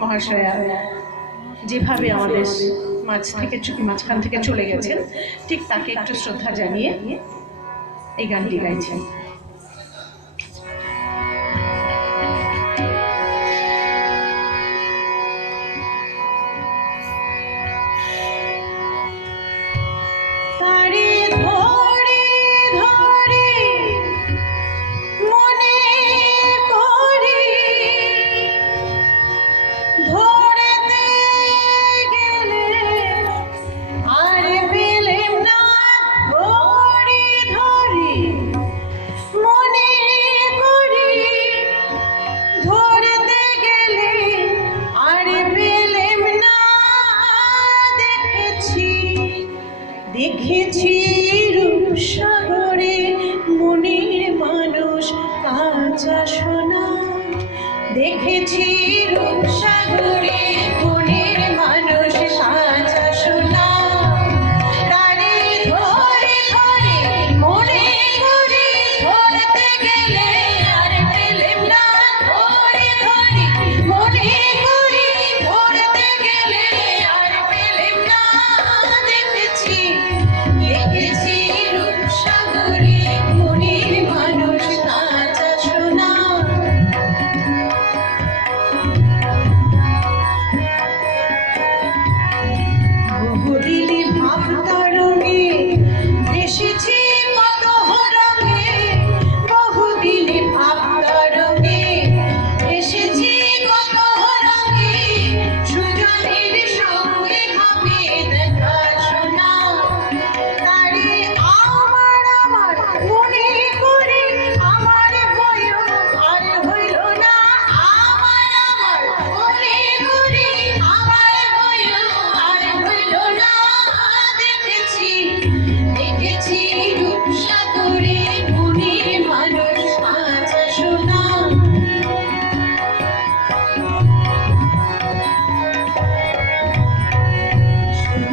মহাশয়া যেভাবে আমাদের মাঝখান থেকে চলে গেছেন, ঠিক তাকে একটু শ্রদ্ধা জানিয়ে এই গানটি গাইছেন। দেখেছি রূপসাগরে মনের মানুষ কাঁচা সোনা, দেখেছি রূপসাগরে মনের মানুষ কাঁচা সোনা। তারে ধরে ধরে মনে করে ধরতে গেলে আর পেলেম না, ধরে ধরে মনে করে ধরতে গেলে আর পেলেম না। দেখেছি দেখেছি রূপসাগরে মনের মানুষ কাঁচা সোনা। বহুদিনে ভাব তরঙ্গে এসেছি কত রঙে, বহুদিনে ভাব তরঙ্গে এসেছি কত রঙে। সুজনের সঙ্গে হবে দেখা শোনা, তারে আমার আমার মনে করে আমার বয়স আর হইল না। আমার আমার মনে করে আমার বয়স আর হইল না। দেখেছি দেখেছি রূপসাগরে মনের মানুষ কাঁচা সোনা।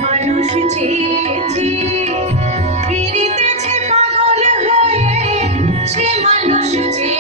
মানুষ চেয়েছি ফিরিতেছে পাগল হয়ে, সে মানুষ চেয়ে